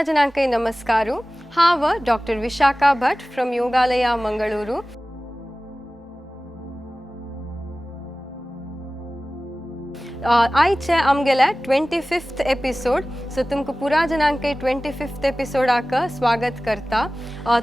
पुराजनांकै नमस्कारू. हांव doctor Vishakha Bhat from योगालया Mangaluru. आयचे आमगेले 25th एपिसोड. सो तुमकां पुरा जनांकै 25th एपिसोडाक स्वागत करता.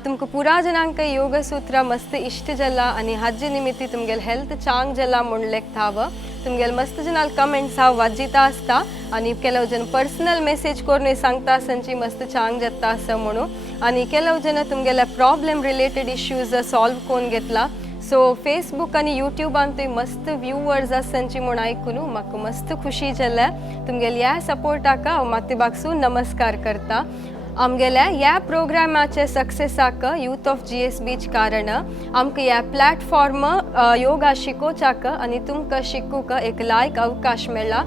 तुमकां पुरा जनांकै योग सूत्र मस्त इष्ट जाला आनी हाजे निमित्ती तुमगेल हेल्थ चांग जाला म्हूण लेखताव. तुमगेल मस्त जनाल कमेंट्स हांव वाजिता आसता आनी ಕೆಲವು जन पर्सनल मेसेज कोरून सांगता संची मस्त चांग जाता असं म्हणून आनी ಕೆಲವು जन तुमगेले प्रॉब्लेम रिलेटेड इश्यूज सॉल्व कोण घेतला. सो फेसबुक आनी यूट्यूबान मस्त व्यूवर्स आसची म्हूण आयकून म्हाका मस्त खुशी जाल्या. तुमगेल ह्या सपोर्टाक हांव मातेबागसून नमस्कार करता. आमगेल्या ह्या प्रोग्रामाचे सक्सेसाक यूथ ऑफ GSBच कारण आमकां ह्या प्लॅटफॉर्म योगा शिकोवच्याक आनी तुमकां शिकूक एक लायक अवकाश मेळ्ळा.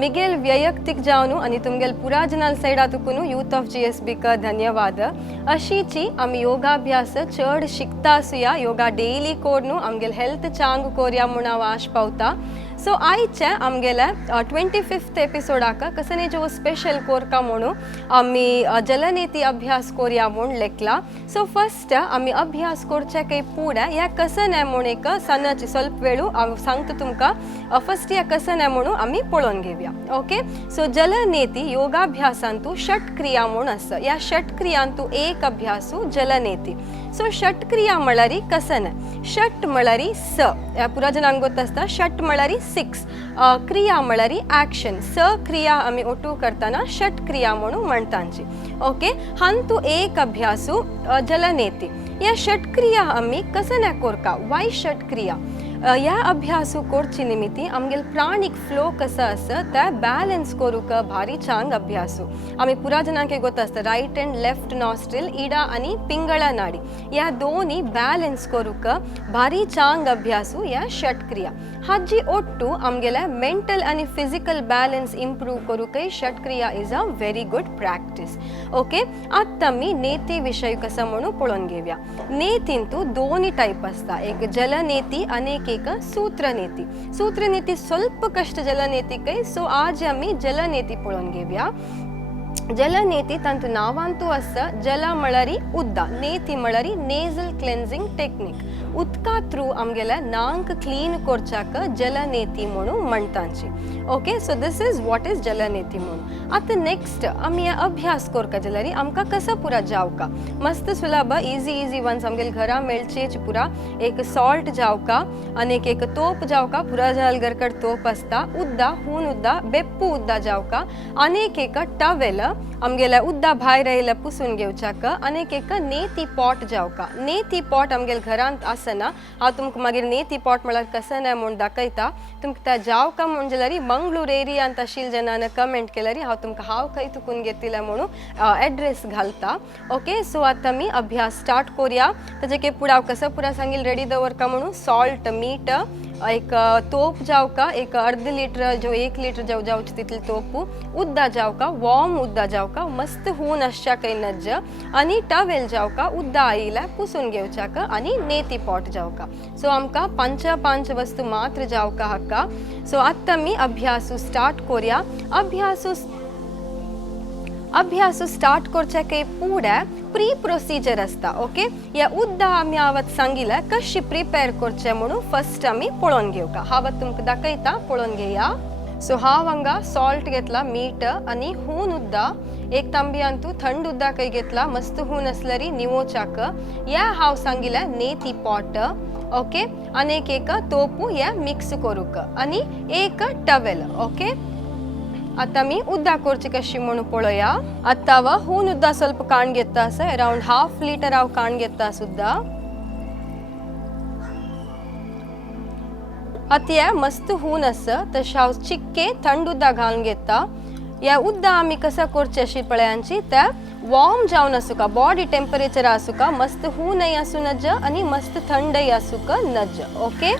मिगेल वैयक्तीक जावन आनी तुमगेल पुरा जनाल सायडातून यूथ ऑफ GSBक धन्यवाद. अशीची आमी योगाभ्यास चड शिकता आसुया, योगा डेली कोरून आमगेल हेल्थ चांग कोरया म्हूण हांव आश पावता. सो आयचे आमगेल्या 25th एपिसोडाक कसने जो स्पेशल कोरका म्हणून आमी जलनेती अभ्यास कोरया म्हूण लेखला. सो फर्स्ट आमी अभ्यास करचे काही पुढे ह्या कसन आहे म्हूण एक सनाची स्वल्प वेळू हांव सांगता तुमकां. फर्स्ट ह्या कसन आहे म्हणून आमी पळोवन घेवया. ओके. सो जलनेती योगाभ्यासांतू षटक्रिया म्हूण आसा. ह्या षटक्रियांतू एक अभ्यासू जलनेती. सो षटक्रिया म्हळ्यार कसन आहे. षट म्हळ्यार स, ह्या पुरा जनांक गोत आसता. षट म्हळ्यार 6, क्रिया म्हळ्यार ॲक्शन. स क्रिया आमी ओटू करतना षट क्रिया म्हणून म्हणटांची. ओके. हांतू एक अभ्यासू जलनेती. या षटक्रिया आमी कसं कोरका वाय षटक्रिया. ह्या अभ्यासू कोरची निमित्ती आमगेल प्राणिक फ्लो कसं असं त्या बॅलन्स करूक भारी चांग अभ्यासू. आमी पुरा जनांक गोत आसता राईट अँड लेफ्ट नॉस्ट्रिल इडा आनी पिंगळा नाडी ह्या दोन्ही बॅलन्स करूक भारी चांग अभ्यासू ह्या षटक्रिया. हाजी ओट्टू आमगेले मेंटल आनी फिजिकल बॅलन्स इम्प्रूव करूकय षटक्रिया is a very good practice. Okay. आतां मी नेती विषय कसं म्हणून पळोवन घेवया. नेतींतू दोन्ही टाईप असता, एक जलनेती आणि एक सूत्रनेती. सूत्रनेती स्वल्प कष्ट जलनेती कೈ. सो आज आम्ही जलनेती पळोवन घेवया. जलनेती तांतू नावांतू आसा जल म्हळ्यार उद्दा, नेती म्हळ्यार नेझल क्लेन्झिंग टेक्निक. उदका थ्रू आमगेले नांक क्लीन करच्याक जलनेती म्हणून म्हणटांची. Okay. So this is what is जलनेती म्हणून. आतां नेक्स्ट आमी अभ्यास करका जाल्यार आमकां कसं पुरा जावका. मस्त सुलभ इजी वन्स आमगेल घरा मेळचेच पुरा. एक सॉल्ट जावका आनी एक तोप जावका. पुरा जनाल घरकड तोप आसता. उद्दा हून उद्दा बेप्पू उद्दा जावका. आनीक एक टवेल आमगेल्या उद्दा भायर आयल्या पुसून घेवच्याक. आनीक एक नेती पॉट जावका. नेती पॉट आमगेल घरांत आसना. हांव तुमकां मागीर नेती पॉट म्हळ्यार कसन आहे म्हूण दाखयता. तुमकां त्या जावका म्हूण जाल्यार मंगळूर एरियांत आशिल्ल्या जनान कमेंट केल्यार हांव तुमकां हांव खंय तुकून घेतिलें म्हणून एड्रेस घालता. ओके. सो आतां आमी अभ्यास स्टार्ट करूया. ताजे फुडें हांव कसं पुरा सांगील रेडी दवरका म्हणून सॉल्ट, मीठ, एक तोप जावका, एक अर्ध लिटर जो 1 लिटर जावचे तितले तोपू. उद्दा जावका, वॉर्म उद्दा जावका, मस्त हून आसच्या काही नज्ज आनी टवेल जावका. उद्दा आयल्या पुसून घेवच्याक आनी नेती पॉट जावका. सो आमकां 5 वस्तू मात्र जावका हाका. सो आतां आमी अभ्यासू स्टार्ट करूया. अभ्यास स्टार्ट करचे काही पुढे प्री प्रोसिजर असता. ओके. या उद्दा आमी हांव सांगिल्लें कशी प्रिपेर करचे म्हणून फर्स्ट आमी पळोवन घेवका. हांव तुमकां दाखयता, पळोवन घेया. सो हांव हांगा सॉल्ट घेतला, मीठ आनी हून उद्दा एक तांबयांतू थंड उद्दा काही घेतला. मस्त हून असल्यार निवोच्याक. या हांव सांगिल्लें नेती पॉट. ओके. आनी एक तोपू या मिक्स करूक आनी एक टवेल. ओके. आता मी उद्दा करची कशी म्हणून पळोवया. आतां हांव हून उद्दा ಸ್ವಲ್ಪ काण घेता आसा. अराउंड 1/2 लिटर हांव काण घेता सुद्धा. आता मस्त हून आसा तशें हांव चिक्के थंड उद्दा घालून घेता. ह्या उद्दा आमी कसं करची अशी पळयांची त्या वॉर्म जावन आसूका, बॉडी टेम्परेचर आसूका, मस्त हूनय आसूं नज आनी मस्त थंडय आसूक नज. ओके.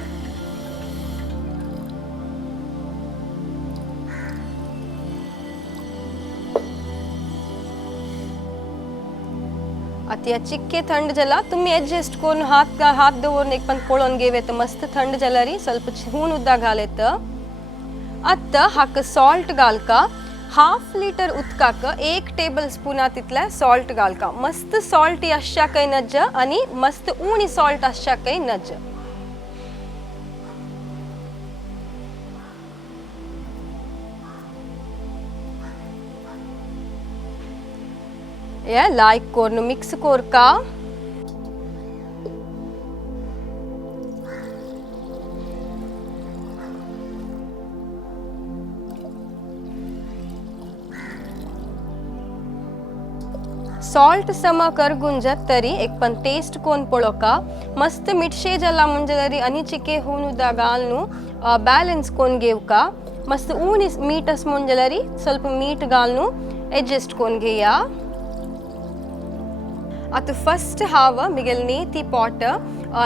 आता या चिक्के थंड जाला. तुम्ही एडजस्ट करून हात दवरून एक पण पळोवन घेवेत. मस्त थंड जाल्यार स्वल्प हून उद्दा घालेत. आतां हाका सॉल्ट घालका. हाफ लिटर उदकाक 1 टेबल स्पूना तितले सॉल्ट घालका. मस्त सॉल्टी आसच्या काही नज आणि मस्त उणी सॉल्ट आसच्या काही नज. या लायक कोरनु मिक्स कोरका. सॉल्ट सम करगुंजत तरी एक पण टेस्ट कोण पळोका. मस्त मिठशे जला मुंजलरी आणि चिके हुनुदा गालनु ಬ್ಯಾಲೆನ್ಸ್ कोण घेवका. मस्त ऊन मीठ अस मुंजलरी ಸ್ವಲ್ಪ मीठ गालनु एडजस्ट कोण घेया. आता फर्स्ट हाव मिगेल नेती पॉट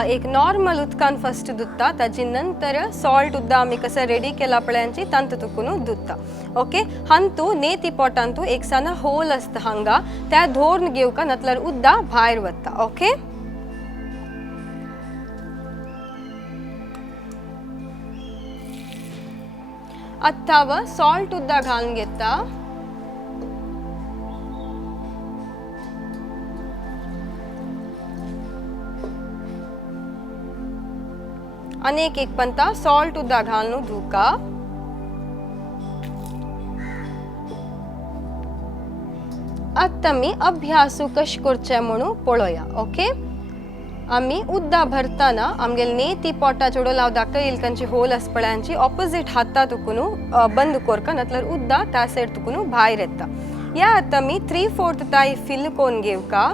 एक नॉर्मल उदकान फर्स्ट धुता. ताजी नंतर सॉल्ट उद्दा आम्ही कसं रेडी केला पळ्यांची तंत तुकुनु धुता. ओके हंतू नेती पॉटांतू एक सना होल असता हंगा त्या धोरण घेवका नतलर उद्दा भायर वत्ता. ओके अत्ताव सॉल्ट उद्दा घालून घेता. अनेक एक पंता सॉल्ट उद्दा घालनु धुका. आता मी अभ्यासू कश करचे म्हणू पळोया. ओके आम्ही उद्दा भरताना आमगेल नेती पोटा चोडो लाव दाखयिल कंची होल असपळ्यांची ऑपोजिट हाता तुकुनु बंद कोरका नतलर उद्दा त्या साइड तुकुनु भायर येता. या आता मी 3/4 ताई फिल कोण घेवका.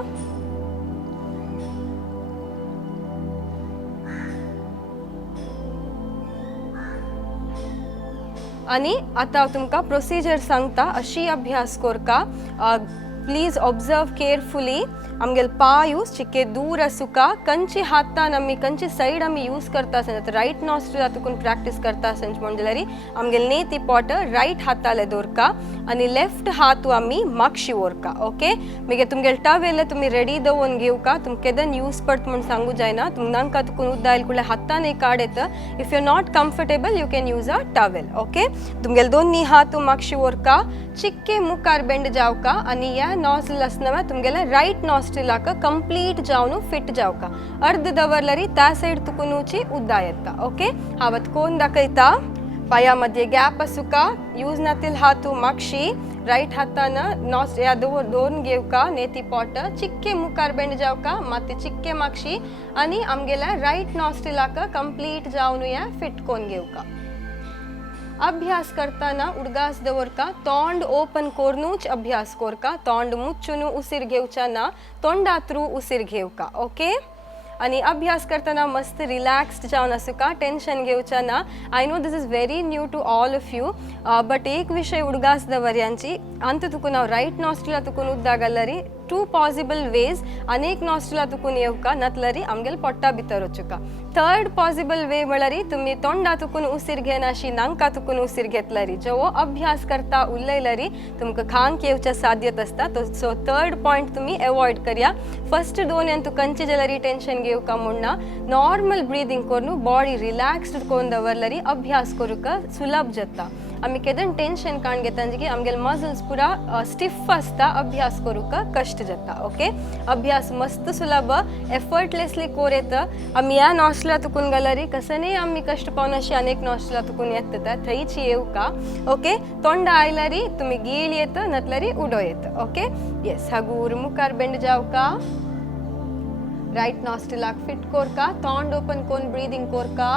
आणि आता तुमका प्रोसिजर सांगता अशी अभ्यास कोरका. Please observe carefully. आमगेल पायूस चिके दूर असुका कंची हातान आम्ही कंची साइड आम्ही यूज करता संत राइट नॉस्ट्रिल तुकुन प्रॅक्टिस करता संच म्हणजलरी आमगेल नेती पॉट राइट हाताले दोरका आणि लेफ्ट हातू आम्ही मागशी ओरका. ओके मिगे तुमगेल टवेल तुम्ही रेडी दवोन घेवका. तुम केदन यूज पडत म्हणून सांगू जायना. तुम नांका तुकुन उद्दायल कुले हाताने काढेत. If you not comfortable you can use a towel. Okay तुमगेल दोन्ही हातू मागशी ओरका. चिक्के मुखार बेंड जावका आणि या नॉस्ट्रिल असनवा तुमगेला राइट नॉस्ट्रिलाक कंप्लीट जावनु फिट जावका. अर्ध दवरलरी त्या साइड तुकुनुची उद्दा येता. ओके हावत कोण दाखयता. पायामध्ये गॅप असुका. यूज नातील हातू मागशी राइट हातानं नॉस्ट या दोन घेवका नेती पॉट चिक्के मुखार बेंड जावका माते चिक्के मागशी आणि आमगेला राइट नॉस्ट्रिलाक कंप्लीट जावनु या फिट कोण घेवका. अभ्यास करताना उडगास दवरका. तोंड ओपन कोरनूच अभ्यास कोरका. तोंड मुच्चुनु उसीर घेवचा ना तोंडा थ्रू उसीर घेवका. ओके आणि अभ्यास करताना मस्त रिलॅक्स्ड जावन असुका. टेन्शन घेवचा ना. I know this is very new to all of you but एक विषय उडगास दवर्यांची अंत तुकुन हांव राइट नॉस्ट्रिला तुकुन उद्दा घालरी 2 पॉसिबल वेज. अनेक नॉस्ट्रिला तुकुन येवका नतलरी आमगेल पोट्टा भितर वचुका. 3rd पॉसिबल वे म्हळ्यारी तुम्ही तोंडा तुकुन उसीर घेनाशी नांका तुकुन उसीर घेतलरी जेवो अभ्यास करता उरलयलरी तुमकां खांक येवच्या साध्यत असता. सो 3rd पॉइंट तुम्ही अवॉइड करया. फर्स्ट 2 यांतू कंची जलरी टेन्शन घेवका म्हणना नॉर्मल ब्रीदिंग कोरनु बॉडी रिलॅक्स्ड कोन दवरलरी अभ्यास करूका सुलभ जाता. आम्ही केदन टेन्शन काण घेता की आमगेल मसल्स पुरा स्टिफ असता. अभ्यास करूका कष्ट जाता. ओके अभ्यास मस्त सुलभ एफर्टलेसली कोरेत. आम्ही या नॉस्ट्रिला तुकुन गलरी कसने आम्ही कष्ट पावन अशी अनेक नॉस्ट्रिला तुकुन येता थंयची येवका. ओके तोंड आयलरी तुम्ही गीळ येत नतलरी उडो येत. ओके येस हगूर मुखार बेंड जावका. राइट नॉस्ट्रिलाक फिट कोरका. तोंड ओपन कोन ब्रीदिंग कोरका.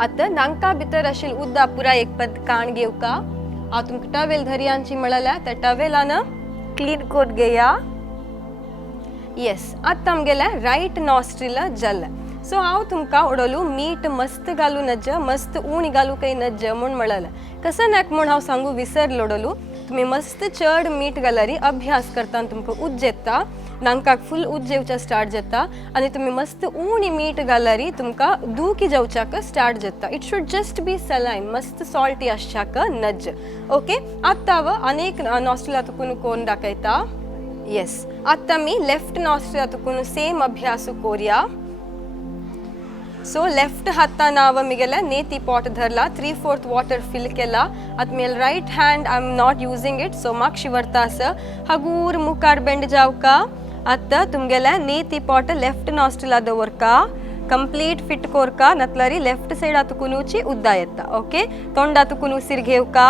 आता नांका भितर आशिल उद्दा पुरा एक पद काण घेवका. हांव तुमकां टवेल धरयांची म्हळ्यार त्या टवेलान क्लीन कोट घेया. येस आतां आमगेल्या राइट नॉस्ट्रिल जल्ला. सो हांव तुमकां उडोलू मीठ मस्त घालू नज मस्त उणी घालू काही नज म्हूण म्हळालें. कसं नाक म्हूण हांव सांगू विसरलो उडोलू. तुम्ही मस्त चड मीठ घालारी अभ्यास करताना तुमकां उज येता नाकाक फुल उज येवचा स्टार्ट जाता आणि तुम्ही मस्त उणी मीठ घालारी तुमकां दुखी जावच्याक स्टार्ट जाता. It should just be saline मस्त सॉल्टी आसच्याक नज. ओके आत्ता अनेक नॉस्ट्रिलातून कोण दाखयता. येस आत्ता मी लेफ्ट नॉस्ट्रिलातून सेम अभ्यास करूया. सो लेफ्ट हातान हांव मिगेल्या नेती पॉट धरला 3/4 वॉटर फिल केला. आतां मेल right hand I am not using it so म्हाका शिवरता आसा हगूर मुखार बेंड जावका. आतां तुमगेल्या नेती पॉट लेफ्ट नॉस्ट्रिला दवरका कंप्लीट फिट कोरका नतलारी लेफ्ट सायडातून उची उद्दा येता. ओके तोंडातून उसीर घेवका.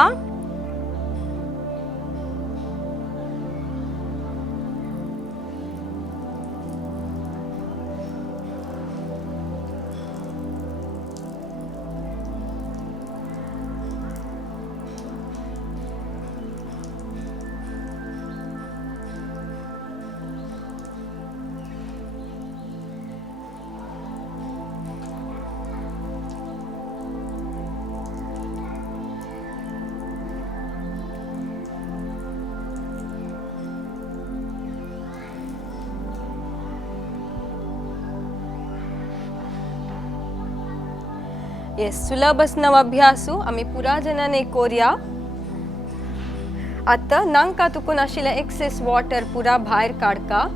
येस सुलभ असणं अभ्यासू आम्ही पुरा जनाने करूया. आता नाकातून आशिल्ले एक्सेस वॉटर पुरा भायर काडका.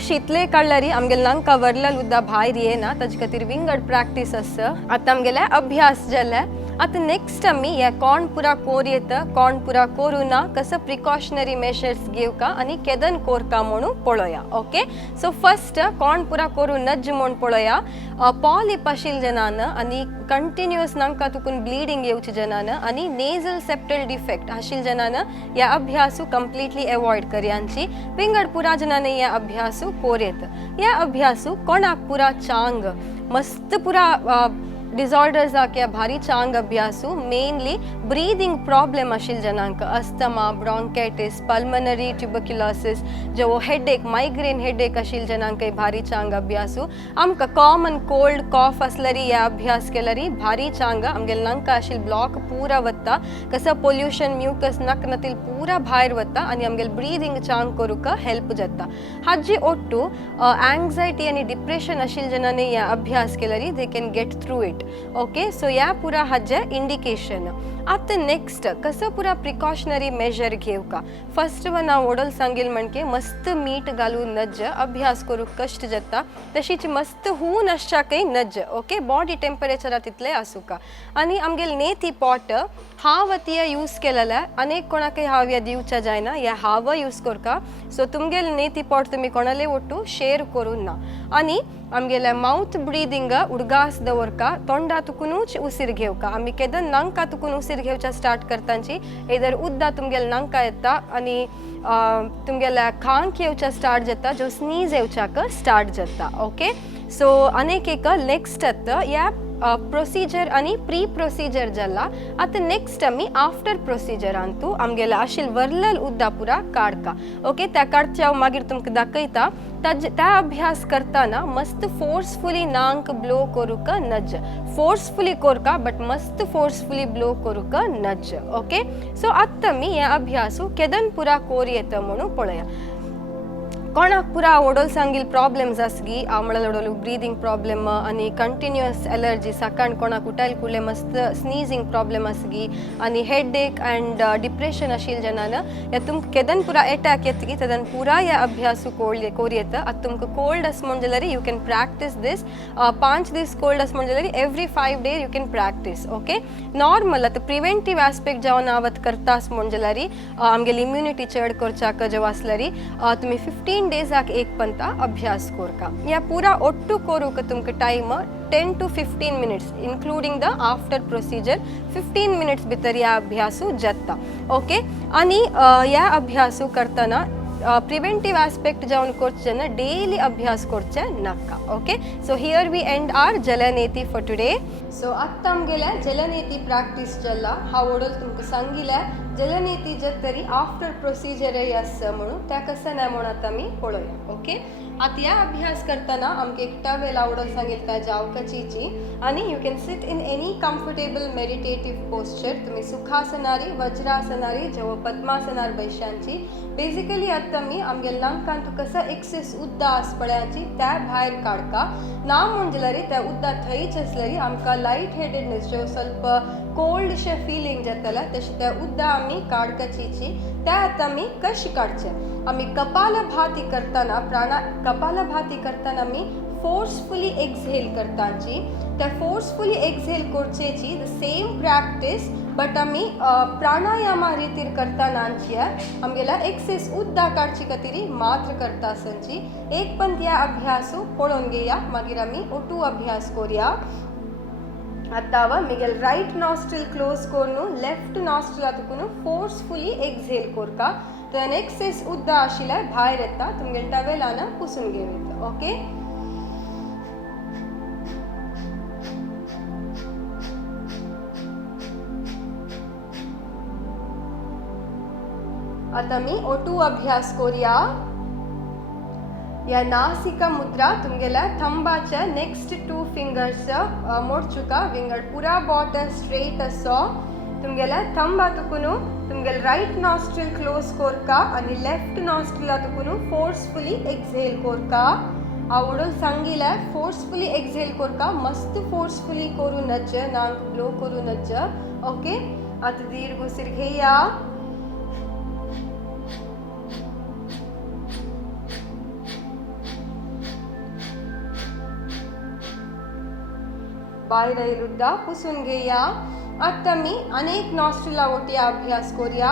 शीतले काडल्यारी आमगेले नाका वरलेल उद्दा भायर येना ताजे खातीर विंगड प्रॅक्टीस आसा. आता आमगेले अभ्यास जाले. आता नेक्स्ट आमी हे कोण पुरा कोर येता कोण पुरा करू ना कसं प्रिकॉशनरी मेजर्स घेवका आणि केदन कोरका म्हणून पळोया. ओके सो फर्स्ट कोण पुरा करू नज म्हणून पळोया. पॉलिप आशिल्ले जनान आणि कंटिन्युअस नाकातून ब्लिडिंग येवचे जनान आणि नेझल सेप्टल डिफेक्ट आशिल्ले जनान या अभ्यासू कंप्लीटली अवॉइड करयांची. विंगड पुरा जनाने या अभ्यासू कोर येता. या अभ्यासू कोणाक पुरा चांग मस्त पुरा डिसऑर्डर्स आख्या भारी चांग अभ्यासू मेनली ब्रीदिंग प्रॉब्लेम आशिल्ले जनांक अस्थमा ब्रॉन्कायटिस पल्मनरी ट्युबरक्युलोसिस जो हेडेक मायग्रेन हेडेक आशिल्ले जनांक भारी चांग अभ्यासू. आमकां कॉमन कोल्ड कॉफ असल्यारी ह्या अभ्यास केल्यारी भारी चांग आमगेले नाका आशिल्ले ब्लॉक पुरा वता कसं पोल्युशन म्युकस नकनतील पुरा भायर वता आणि आमगेले ब्रीदिंग चांग करूक हेल्प जाता. हाजी ओट्टू एंग्जायटी आणि डिप्रेशन आशिल्ले जनांनी ह्या अभ्यास केल्यारी they can get through it. Okay so या पुरा हाजे इंडिकेशन. आता नेक्स्ट कसं पुरा प्रिकॉशनरी मेजर घेवका. फर्स्ट वन हांव वडोल सांगील म्हणजे मस्त मीठ घालून नज अभ्यास करूक कश्ट जाता तशीच मस्त हून आसच्याकय नज. ओके बॉडी टेम्परेचर तितले आसूका. आणि आमगेले नेती पॉट हाव तिया यूज केलेले अनेक कोणाकय हाव या दिवच्या जायना या हाव यूज करका. सो तुमगेले नेती पॉट तुम्ही कोणाले वट्टू शेअर करून ना. आणि आमगेले माउथ ब्रीदिंग उडगास दवरका तोंडातूनच उसीर घेवका. आमी केदन नाकातून उसीर घेवच्या स्टार्ट करतांची इधर उद्दा तुमगेले नाका येता आणि तुमगेल्या खांक येवच्या स्टार्ट जाता जो स्नीज येवच्याक स्टार्ट जाता. ओके सो अनेक एक नेक्स्ट येता या प्रोसिजर आणि प्री प्रोसिजर जाला. आता नेक्स्ट आमी आफ्टर प्रोसिजर आणतू आमगेला आशिल वरलेल उद्दा पुरा काडका. ओके त्या काडच्या हांव मागीर तुमकां दाखयता. त्या अभ्यास करताना मस्त फोर्सफुली नाक ब्लो करूक नज. फोर्सफुली कोरका बट मस्त फोर्सफुली ब्लो करूक नज. ओके सो आत्ता मी या अभ्यासू केदन पुरा कोर येता म्हणून पळया. कोणाक पुरा वडोल सांगील प्रॉब्लेम्स आसगी आमळाल वडोल ब्रीदिंग प्रॉब्लेम आणि कंटिन्युअस एलर्जी सकाळ कोणाक उठायल कुले मस्त स्नीजिंग प्रॉब्लेम आसगी आणि हेडेक अँड डिप्रेशन आशिल्ले जनान या तुमकां केदन पुरा अटॅक येतगी तेदन पुरा या अभ्यासू कोर येता. आतां तुमकां कोल्ड आस म्हण जाल्यार यू कॅन प्रॅक्टीस दीस 5 दीस कोल्ड आस म्हण जाल्यार every 5 days you can practice. Okay normal आतां प्रिवेंटीव एस्पेक्ट जावन आवत करतास म्हण जाल्यार आमगेली इम्युनिटी चड करच्याक जेव आसल्यारी तुमी 15 days एक पंता अभ्यास कोरका. या पूरा ओट्टू कोरूक तुमकां time 10 to 15 minutes including the after procedure 15 minutes भितर या अभ्यासू जाता. ओके आणि या अभ्यासू करताना प्रिवेंटीव एस्पेक्ट जावन करचे ना डेली अभ्यास करचे नाका. Okay so here we end are जलनेती फॉर टुडे. सो आत्ता आमगेल्या जलनेती प्रॅक्टीस जाला. हांव वडोल तुमकां सांगिल्ले जलनेती जर तरी आफ्टर प्रोसिजर आसा म्हणून त्या कशें ना म्हणून आतां आमी पळोवया. ओके आता या अभ्यास करताना आमकां एक टवेल आवडोंक सांगितला जावकाची आणि you can sit in any comfortable meditative posture. तुम्ही सुखासनारी, वज्रासनारी, जेव्हा पद्मासनार बैशांची. बेसिकली आता मी आमगे नाकांत कसं एक्सेस उद्दा आसपड्यांची त्या भायर काडका ना म्हणजेल्यारी त्या उद्दा थंयच असल्यारी आमकां लायट हेडेडनेस जो ಸ್ವಲ್ಪ कोल्डशे फीलिंग जाताला तशें त्या उद्दा आमी काडकाची. त्या आता आमी कशी काडचे. आमी कपालभाती करताना कपालभाती करताना आमी फोर्सफुली एक्झेल करताची. त्या फोर्सफुली एक्झेल करचेची द सेम प्रॅक्टीस बट आमी प्राणायामा रितीर करतानाची आमगेला एक्सेस उद्दा काडची खातीर मात्र करता आसची. एक पण त्या अभ्यासू पळोवन घेया मागीर आमी ओटू अभ्यास करूया. आता मिगेल राइट नॉस्ट्रिल क्लोज करून लेफ्ट नॉस्ट्रिल आतून फोर्सफुली एक्झेल करका. तर एक्सेस उद्दा आशिल्ल्यार भायर येता. तुमगेल टवेलान पुसून घेवता. ओके. आता मी ओटू अभ्यास करूया. या नासिका मुद्रा तुमगेला थंबाच्या नेक्स्ट 2 फिंगर्स मोडचुका विंगड पुरा बॉटल स्ट्रेट असो. तुमगेला थंब आतुकुन तुमगेल राइट नॉस्ट्रिल क्लोज करका आणि लेफ्ट नॉस्ट्रिल आतुकुन फोर्सफुली एक्झेल करका. आवडून सांगिल्यार फोर्सफुली एक्झेल करका. मस्त फोर्सफुली करूनच नाक ब्लो करूनच. ओके. आता दीर्घ उसीर घेया. बाहेर येयलुद्दा पुसून घेया. आता मी अनेक नॉस्ट्रिला ओटी अभ्यास करूया.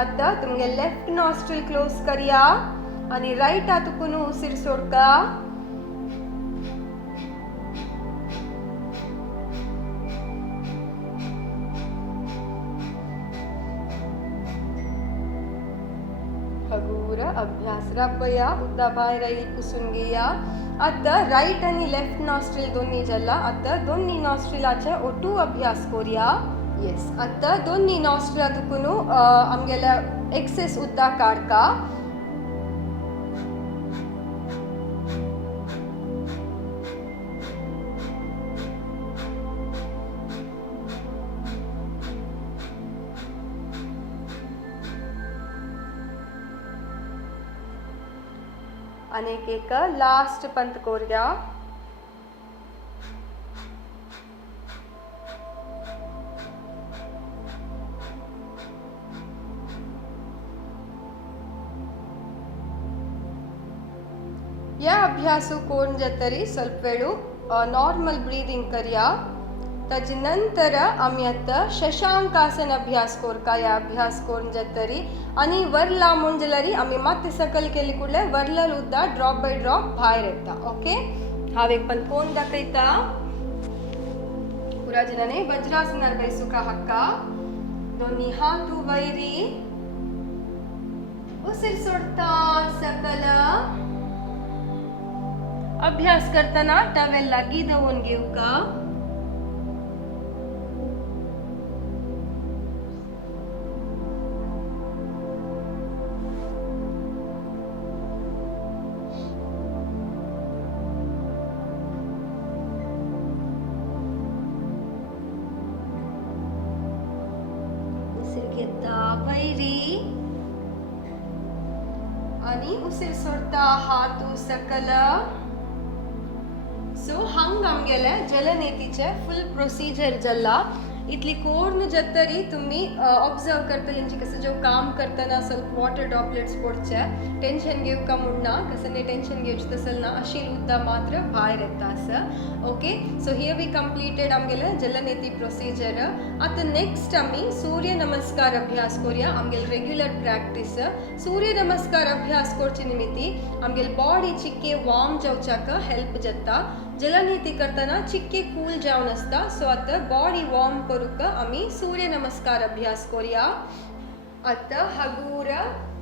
आता तुमगे लेफ्ट नॉस्ट्रिल क्लोज करूया आणि राइट आतुकुन उसीर सोडका. हगूर अभ्यास राबया. उद्दा बाहेर येईल पुसून घेया. आता राइट आणि लेफ्ट नॉस्ट्रिल दोन्ही जाला. आता दोन्ही नॉस्ट्रिलाचे ओटू अभ्यास करूया. येस. आता दोन्ही नॉस्ट्रिल आतुकुन आमगेला एक्सेस उद्दा काडका. अनेक एक लास्ट पंत करूया. या अभ्यासू कोण जातरी ಸ್ವಲ್ಪ वेळू नॉर्मल ब्रीदिंग करूया. ताजे नंतर आम्ही आता शशांकासन अभ्यास करका. या अभ्यास करून जातरी आणि वरला म्हणजेल्यारी आम्ही माते सकल केली कुडले वरला उद्दा ड्रॉप बाय ड्रॉप भायर येता. ओके. हांव एक पण कोण दाखयता. पुरा जनाने वज्रासनार बैसुका हक्का. दोन्ही हात वैरी उसीर सोडता सकल. अभ्यास करताना टवेल लागी धवून घेऊ का. वैरी आणि उसीर सोडता हातू सकल. सो हंग आमगेले जलनेतीचे फुल प्रोसिजर जाला. इतली कोण जतरी तुम्ही ऑब्जर्व करतलींची कसं जो काम करताना ಸ್ವಲ್ಪ वॉटर ड्रॉपलेट्स पडचे. टेन्शन घेऊ का म्हणना कसं नाही टेन्शन घेवची तसल ना अशी उद्दा मात्र भायर येता असं. Okay. So here we completed आमगेले जलनेती प्रोसिजर. आता नेक्स्ट आम्ही सूर्य नमस्कार अभ्यास करूया. आमगेल रेग्युलर प्रॅक्टिस. सूर्य नमस्कार अभ्यास करचे निमित्ती आमगेल बॉडी चिक्के वॉर्म जावच्याक हेल्प जाता. जलनेती करताना चिक्के कूल जावन असता. सो आता बॉडी वॉर्म करूक आम्ही सूर्य नमस्कार अभ्यास करूया. आता हगूर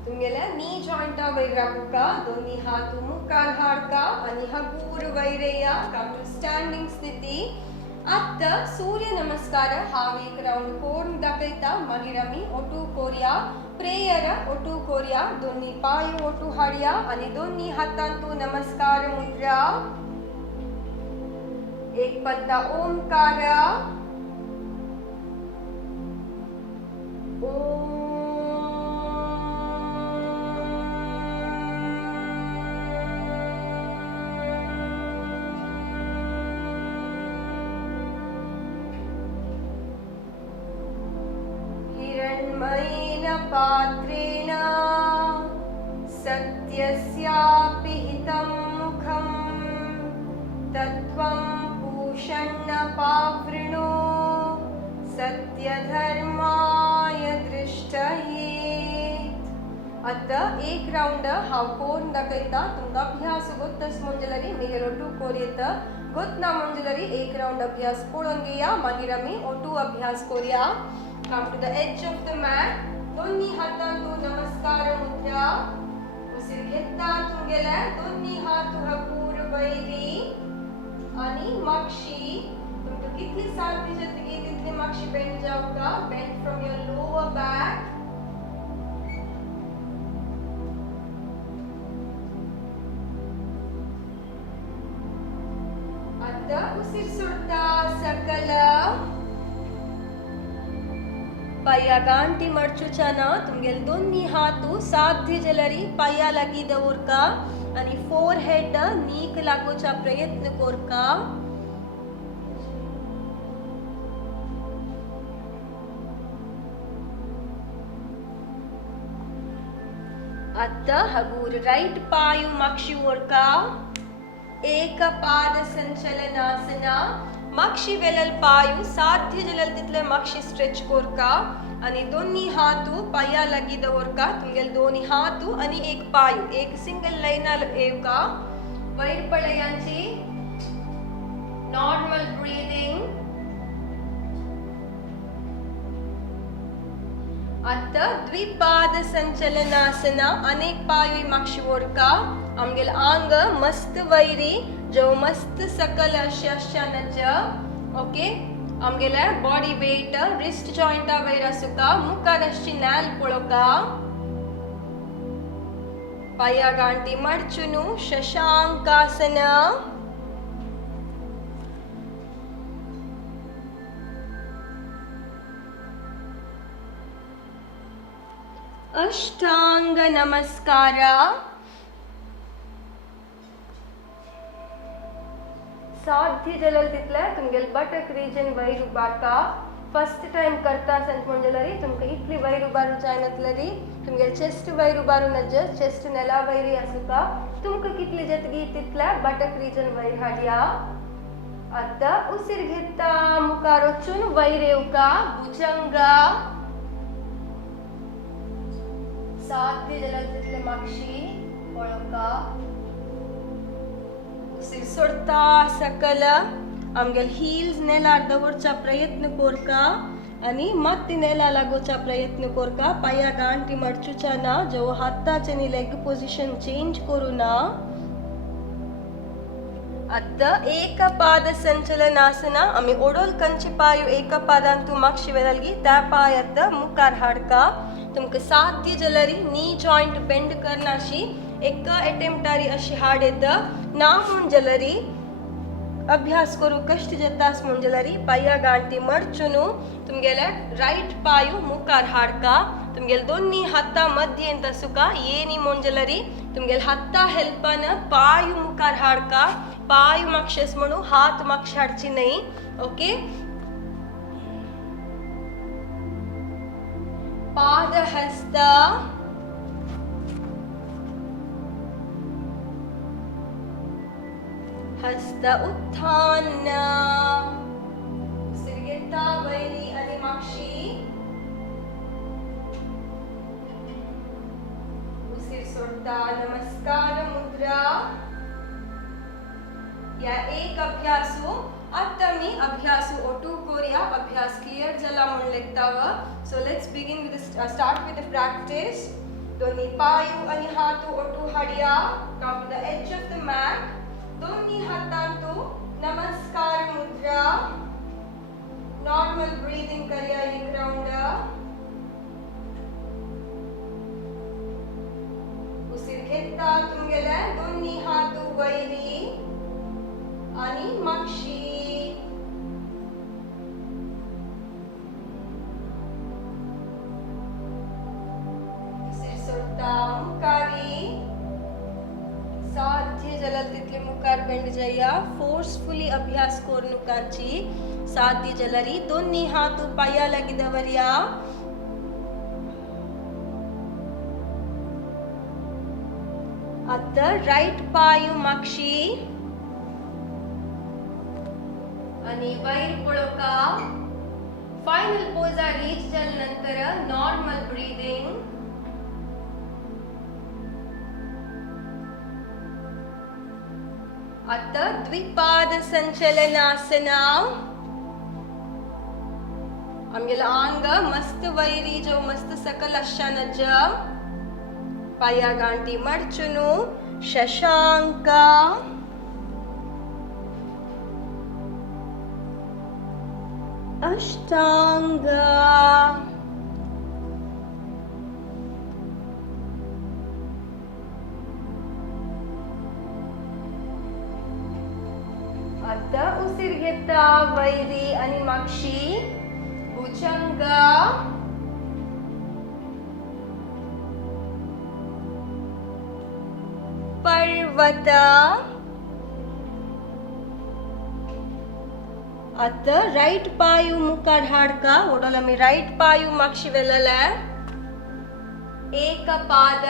तुमगेल्या नी जॉइंटा वयर राखूका. दोन्ही हात मुखार हाडका आणि हगूर वयर येया. कम टू स्टँडिंग स्थिती. आता सूर्य नमस्कार हांव एक राउंड करून दाखयता मागीर आमी ओटू कोरया प्रेयर ओटू कोरया दोन्ही पाय ओटू हाडया आणि दोन्ही हातांतू नमस्कार मुद्रा एक पद्दा ओंकार ओम हिरण्मयेन पात्रेण सत्यस्यापि हितं मुखं तत्त्वं पूषण्ण पावृणो सत्यधर्माय दृष्टयेत्. आता एक राउंड हांव कोरून दाखयता तुमकां अभ्यास गोत्तस म्हणजेल्यारी मागीर ओटू कोरयेता गोतना म्हणजेल्यारी एक राउंड अभ्यास पळोवन घेया मागीर आमी ओटू अभ्यास कोरया. Come to the edge of the mat. दोन्ही हातांतू नमस्कार मुद्रा उसीर घेता तुमगेले दोन्ही हात हपूर वैरी आणि मागशी तुमकां कितली साध्य जातली तितली मागशी बेंड जावका bend from your lower back. आता उसीर सोडता सकल पाया गांठी मडचुचाना तुमगेल दोन्ही हातू साध्य जलरी पाया लागी दवरका आणि फोरहेड नीक लागोचा प्रयत्न कोरका. आता हगूर राइट पायू मागशी ओरका एक पाद संचलनासना मागशी वेलल पायू साध्य जलल तितले मागशी स्ट्रेच कोरका आणि दोन्ही हातू पाया लागी दवरका तुमगेल दोन्ही हातू आणि एक पायू एक सिंगल लाईन येवका वैर पळयांची नॉर्मल ब्रीदिंग. आता द्विपाद संचलनासना अनेक पायू मागशी ओरका आमगेल आंग मस्त वैरी जो मस्त सकल शशानच ओके आमगेले बॉडी वेट रिस्ट जॉइंट वैर सुका मुखारशी नॅल पळोका पाया गांठी मडचुनु शशांकासन. अष्टांग नमस्कार साध्य जलल तितले तुमगेल बटक रीजन वैर उबारका फर्स्ट टाइम करता संत म्हणजेल्यारी तुमकां इतली वैर उबारू जायनातलेरी तुमगेल चेस्ट वैर उबारू नज चेस्ट नेला वैरी आसुका तुमकां कितली जतगी तितले बटक रीजन वैर हाडया. आता उसीर घेता मुखार वचून वैर येवका भुजंग साध्य जलल तितले मागशी पळोवका उसीर सोडता सकल आमगेल हील्स नेलार दवरचा प्रयत्न कोरका आणि मत्ती नेला लागोचा प्रयत्न कोरका पाया गांठी मडचुचा ना जो हाताचे नी लेग पोझिशन चेंज करू ना. आता एक पाद संचलनासना आम्ही ओडोल कंची पायू एक पादांतू मागशी वेलगी त्या पायात मुखार हाडका तुमकां साध्य जलरी नी जॉइंट बेंड करनाशी एक अटेम्प्टारी अशी हाड येता ना म्हणजेल्यारी अभ्यास करू कष्ट जातास म्हणजेल्यारी पाया गांठी मडचुनु तुमगेले राइट पायू मुखार हाडका तुमगेल दोन्ही हाता मध्य येता सुका येनी म्हणजेल्यारी तुमगेल हाता हेल्पान पायू मुखार हाडका पायू मागशेस म्हणू हात मागशे हाडची नाही ओके. पाद हस्त हस्त उत्थान सिरगेता वैरी आणि मागशी उसीर सोडता नमस्कार मुद्रा. या एक अभ्यासू आता मी अभ्यासू ओटू कोरिया अभ्यास क्लियर झाला म्हणून लेखताव. So let's begin with start with the practice. दोन्ही पायू आणि हात ओटू हाडया come to the edge of the mat दोन्ही हातांतू नमस्कार मुद्रा ब्रीदिंग करिया एक राउंड उसीर घेता तुमगेले दोन्ही हात वैरी आणि मागशी उसीर सोडता मुकारी साध्य जलल तितले मुखार बेंड जाया फोर्सफुली अभ्यास कोरनुकाची साध्य जलरी दोन्ही हात पाया लगिदवर्या आता राईट पाय मागशी आणि वैर पळोका फायनल पोजा रीच जल नंतर नॉर्मल ब्रीदिंग आता द्विपाद संचलनासना आमगेला अंग मस्त वैरी जो मस्त सकल अशानज पाया गांटी मडचुनु शशांक अष्टांग आता उसीर घेता वैरी आणि मागशी भुजंग पर्वत आता राईट पायू मुखार हाडका ओडोला मी राईट पायू मागशी वेलला एक पाद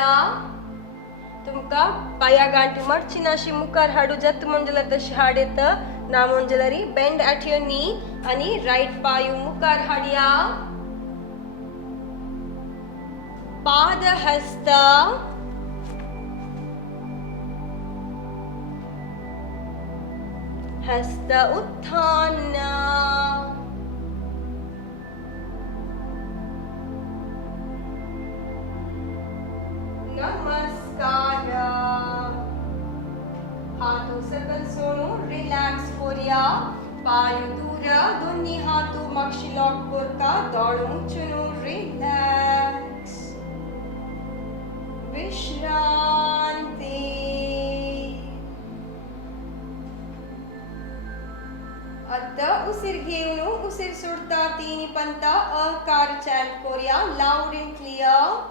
तुमका पाया गांठी मडची नाशी मुखार हाडू जत मंजला तशी हाडेत ना मंजलरी बेंड ॲट युअर नी आणि राईट पायू मुखार हाडया पाद हस्त हस्त उत्थान नमस्कार हातू सकल सोनू रिलॅक्स कोरिया पायू दूर दोन्ही हातू मागशी लॉक कोरका दौड़ मुचुनु रिलॅक्स विश्रांती आता उसीर घेऊन उसीर सोडता तीन पंता अकार chant Korea loud end clear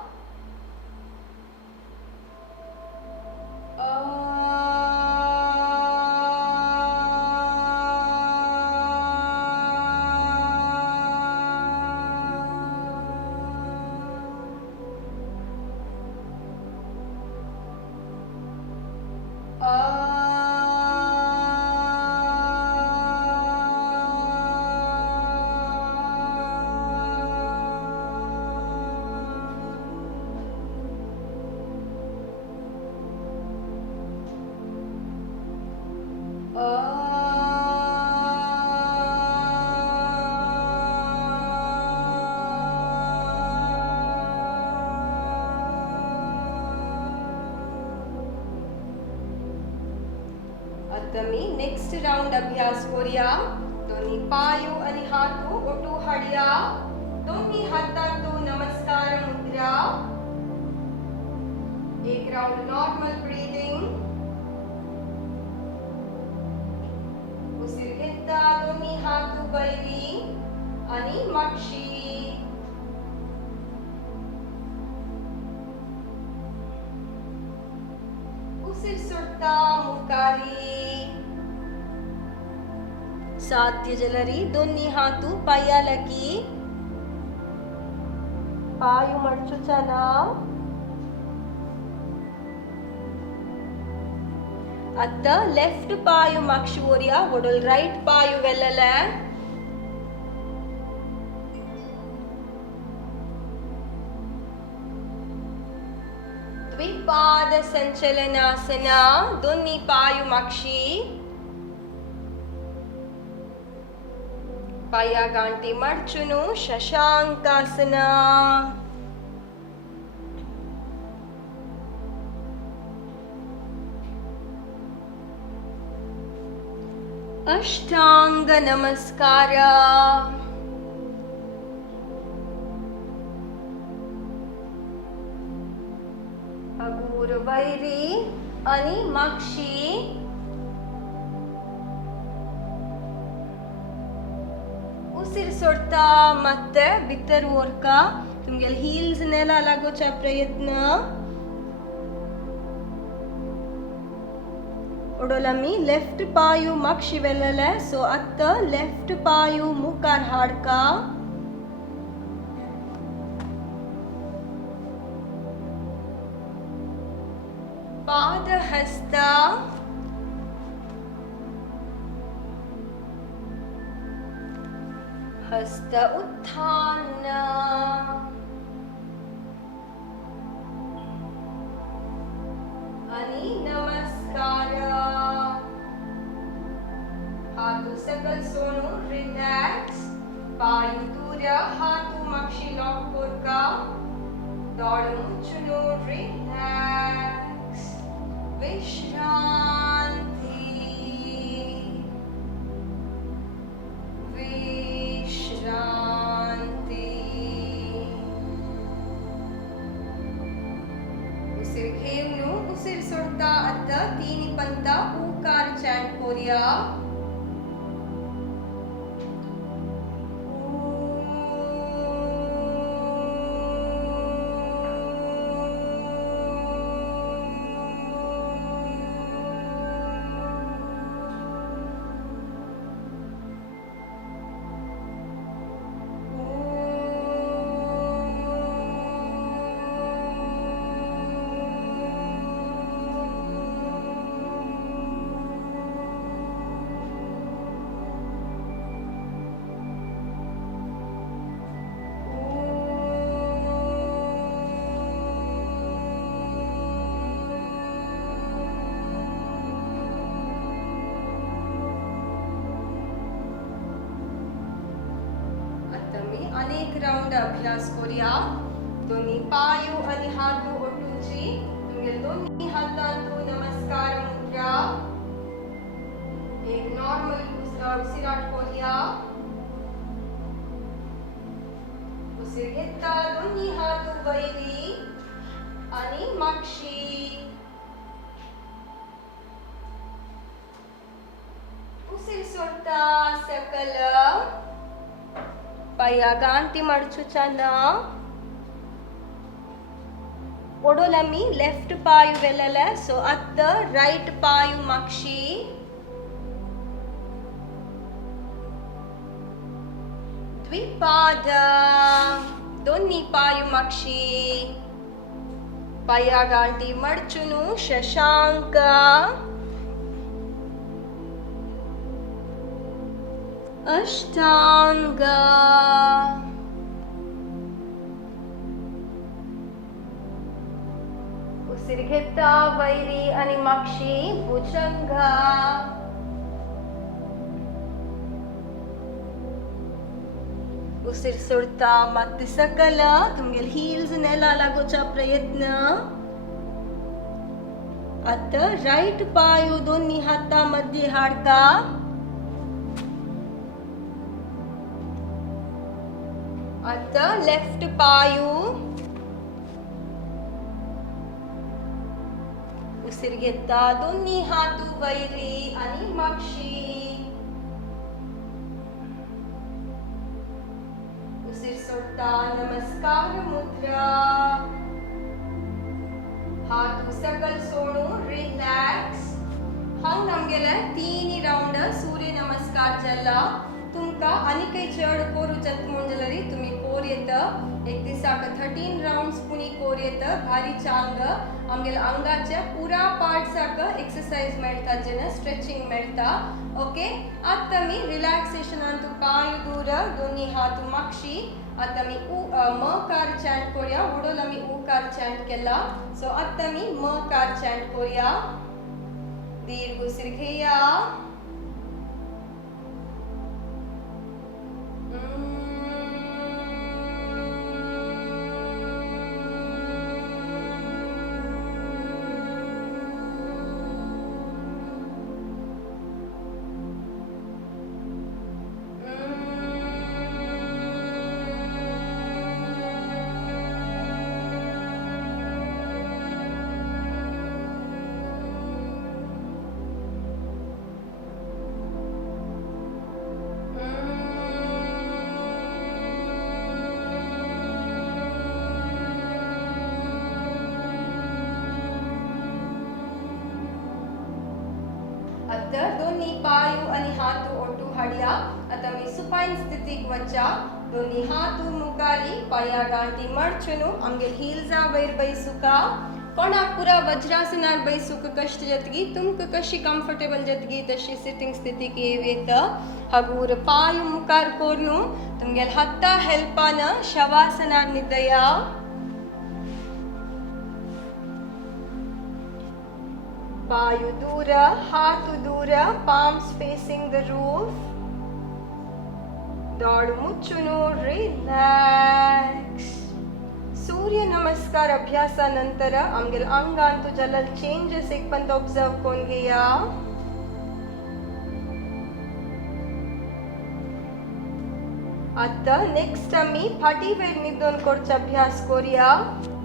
आता मी नेक्स्ट राउंड अभ्यास करूया दोन्ही पायू आणि हातू ओटू हाडया दोन्ही हातांतू नमस्कार मुद्रा एक राउंड नॉर्मल ब्रीदिंग उसीर घेता दोन्ही हातू बैरी आणि मागशी उसीर सोडता मुकारी साध्य जलरी दोन्ही हातू पाया लगी पायू मडचुचना आता लेफ्ट पायू मागशी ओरिया वडोल राईट पायू वेलला द्विपाद संचलनासना दोन्ही पायू मागशी पाया गांटी मडचुनु शशांकासना अष्टांग नमस्कार ಇವರು ವೈರಿ अनि ಮಕ್ಷಿ ಉಸಿರು ಸೊಡ್ತಾ ಮತ್ತೆ ಬಿತ್ತರುವರ್ಕ तुमगे हील्स नेला लागोचा प्रयत्न ओडोलमी लेफ्ट पायू मक्षी वेल्लले सो अत्त लेफ्ट पायू मुकार हाडका पाद हस्त हस्त उत्थान आणि नमस्कार हातू सकल सोनू रिलॅक्स पायू दूर हातू मक्षी लॉक कोरका डोळे मुच्चुनु रिलॅक्स विश्रांती विश्रांती उसिर घेऊन उसिर सोडता आता तीन पंता ऊकार चॅन्ट करूया अनेक राउंड अभ्यास करूया दोन्ही पायू आणि हातू ओटूची तुमगे दोन्ही हातांतू नमस्कार मुद्रा एक नॉर्मल उसिराट करूया उसिर घेता दोन्ही हातू वैरी आणि मक्षी उसिर सोडता सकल ಪೈಯಾಗಾಂತಿ ಮಡಚುಚನ ಒಡೋಲಮಿ ಲೆಫ್ಟ್ ಪಾಯು ವೆಲ್ಲಲೆ ಸೊ ಅತ್ತ ರೈಟ್ ಪಾಯು ಮಕ್ಷಿ ದ್ವಿಪಾದ दोन्ही पायु मक्षी ಪೈಯಾಗಾಂತಿ ಮಡಚುನು ಶಶಾಂಕ अष्टांग उसिर घेता वैरी आणि मक्षी भुजंग उसिर सोडता ಮತ್ತೆ सकल तुमगे हील्स नेला लागोचा प्रयत्न आता राईट पायू दोन्ही हातामध्ये हाडका आता लेफ्ट पायू उसिर घेता दोन्ही हातू वैरी आणि मक्षी उसिर सोडता नमस्कार मुद्रा हातू सकल सोडू रिलॅक्स हांग नमगेले तीन राउंड सूर्य नमस्कार जल्ला तुमका आणि काही चढ कोरूचत म्हणजलरी तुम्ही कोर येत एक दिसाक 13 राउंड्स पुनी कोर येत भारी चांग आमगेल अंगाच्या पुरा पार्ट्साक एक्सरसाइज मेळता जेना स्ट्रेचिंग मेळता ओके आता मी रिलॅक्सेशन अंतु पाय दूर दोन्ही हात मक्षी आता मी म कार चॅन्ट करूया उडोला मी उ कार चॅन्ट केला सो आता मी म कार चॅन्ट करूया दीर्घ उसिर घेया आता दोन्ही पायू आणि हातू ओटू हाडया आता मी सुपाइन स्थितीक वच्चा दोन्ही हातू मुकारी पाया गांठी मडचुनु आमगे हील्जा वैर बैसुका कोणाक पुरा वज्रासनार बैसुक कष्ट जतगी तुमक कशी कंफर्टेबल जतगी तशी सिटिंग स्थितीक येवेत हगूर पायू मुकार कोरनु तुमगेल हत्ता हेल्पान शवासनार निदया पायू दूर हाथू दूर palms facing the roof दाढ मुच्चुनु रिलॅक्स सूर्य नमस्कार अभ्यासानंतर आमगेल अंगान तुझ्याला चेंजेस एक पण ऑब्झर्व कोण घेया आता नेक्स्ट आम्ही फाटी वेळ निदोन कोरचा अभ्यास करूया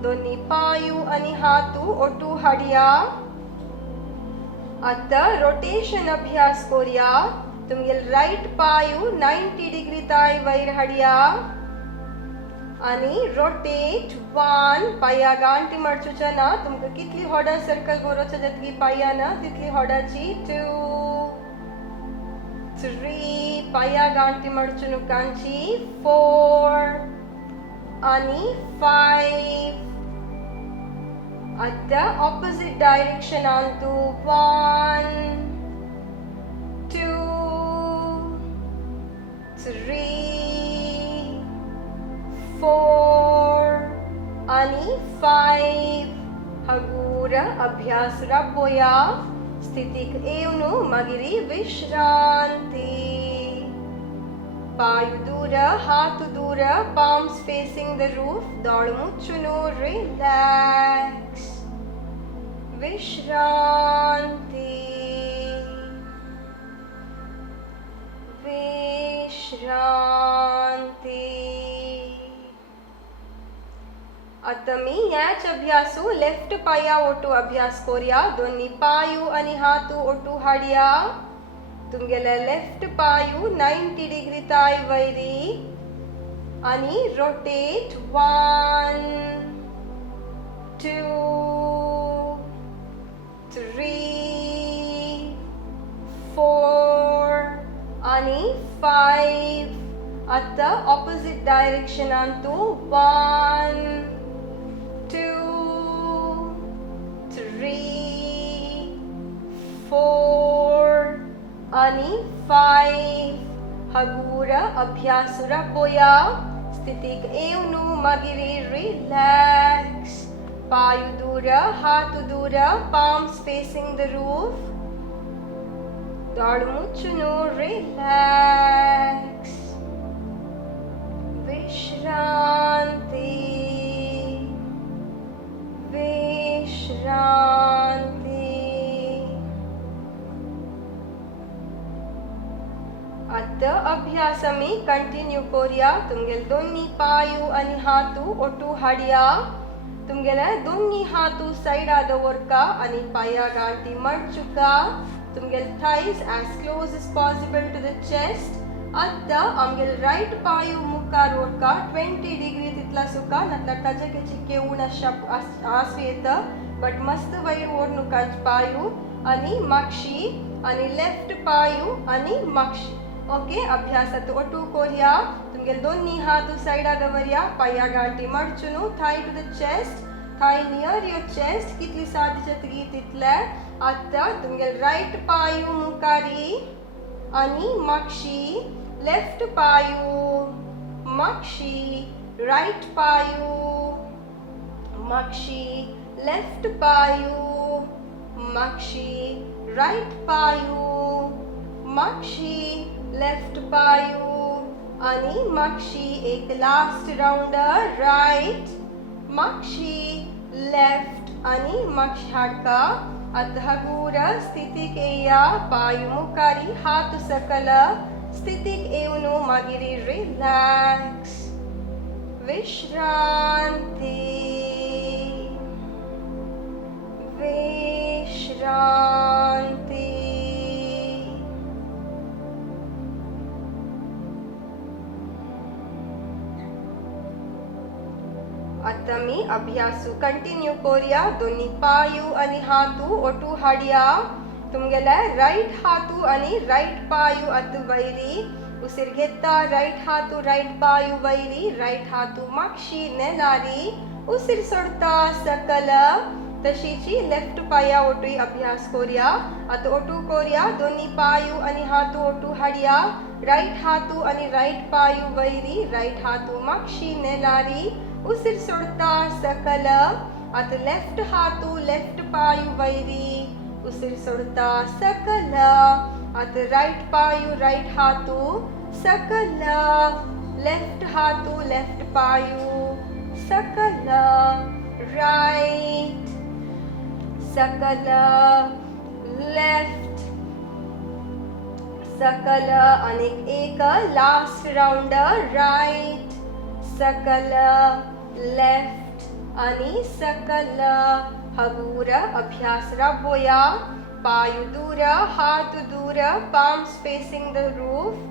दोन्ही पायू आणि हातू ओटू हाडया आता रोटेशन अभ्यास करूया तुमगेल राइट पायू 90 डिग्री ताई वैर हाडया आणि रोटेट 1 पाया गांठी मडचुचा ना तुमका कितली होडा सर्कल गोरोचा जतगी पाया ना तितली होडाची 2 3 पाया गांठी मडचुनु कांची 4 आणि 5 at the opposite direction onto 1 2 3 4 आणि 5 हगूर अभ्यास राबोया स्थितीक येवनु मागिरी विश्रांती पायू दूर हाथ दूर palms facing the roof दाढ मुच्चुनु रिलॅक्स विश्रांती विश्रांती आता मी याच अभ्यासू लेफ्ट पाया ओटू अभ्यास करूया दोन्ही पायू आणि हातू ओटू हाडया तुमगेला लेफ्ट पायू 90 डिग्री ताई वैरी आणि रोटेट 1 2 3 4 आणि 5 आता ऑपोजिट डायरेक्शन आणतो 1 2 3 4 आणि 5 हगूर अभ्यास राबोया स्थितीक येवनु मागिरी रिलॅक्स पायू दूर हाथ दूर palms facing the roof दाढ मुच्चुनु रिलॅक्स विश्रांती विश्रांती आता अभ्यास आम्ही कंटिन्यू करूया तुमगेल दोन्ही पायू आणि हातू ओटू हाडया तुमगेला दोन्ही हातू साइडा दवरका आणि पाया गांठी मडचुका तुमगेल thighs as close as possible to the chest आता आमगेल राइट पायू मुखार ओरका 20 डिग्री तितला सुका नंतर ताजे के चिके ऊन आसू येतं बट मस्त वैर ओरनुकाच पायू आणि मागशी आणि लेफ्ट पायू आणि मागशी ओके अभ्यासात ओटू करूया तुमगेल दोन्ही हात साइडा दवरया पाया गांठी मडचुनु thigh to the chest thigh near your chest कितली सादी जतगी तितले आता तुमगेल राइट पायू मुकारी आणि मागशी लेफ्ट पायू मागशी राइट पायू मागशी लेफ्ट पायू मागशी राइट पायू मागशी लेफ्ट पायू आणि मागशी एक लास्ट राउंड राइट मागशी लेफ्ट आणि मागशी हाडका अधगूर स्थितीक येया पायू मुकारी हात सकल स्थितीक येवनु मागिरी रिलॅक्स विश्रांती विश्रांती आता मी अभ्यासू कंटिन्यू करूया दोन्ही पायू आणि हातू ओटू हाडया तुमगेला राईट हातू आणि राईट पायू अत वैरी उसिर घेता राईट हातू राईट पायू वैरी राईट हातू मागशी नेलारी उसिर सोडता सकल तशीची लेफ्ट पाया ओटू अभ्यास करूया आता ओटू करूया दोन्ही पायू आणि हातू ओटू हाडया राईट हातू आणि राईट पायू वैरी राईट हातू मागशी नेलारी उसिर सोडता सकल आता लेफ्ट हातू लेफ्ट पायू वैरी उसिर सोडता सकल आता राईट पायू राईट हातू सकल लेफ्ट हातू लेफ्ट पायू सकल राईट सकल लेफ्ट सकल आणि एक लास्ट राउंड राईट सकल लेफ्ट आणि सकल हगूर अभ्यास राबोया पायू दूर हात दूर palms facing the roof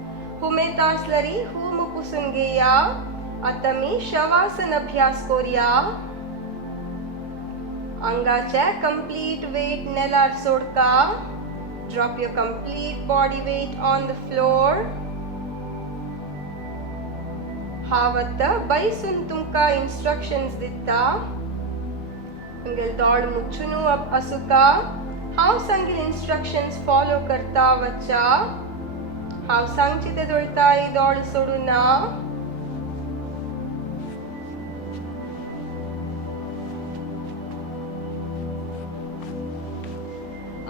हुमेत असलरी हुम पुसून घेया आता मी शवासन अभ्यास करूया अंगाचे कंप्लीट वेट नेलार सोडका drop your complete body weight on the floor हावत बैसून तुमका इंस्ट्रक्शन्स दिता तुमगेल दौड़ मुच्छुनु अब असुका हाव सांगिल इंस्ट्रक्शन्स फॉलो करता वच्चा हाव सांगची ते दोळताई दौड़ सोडू ना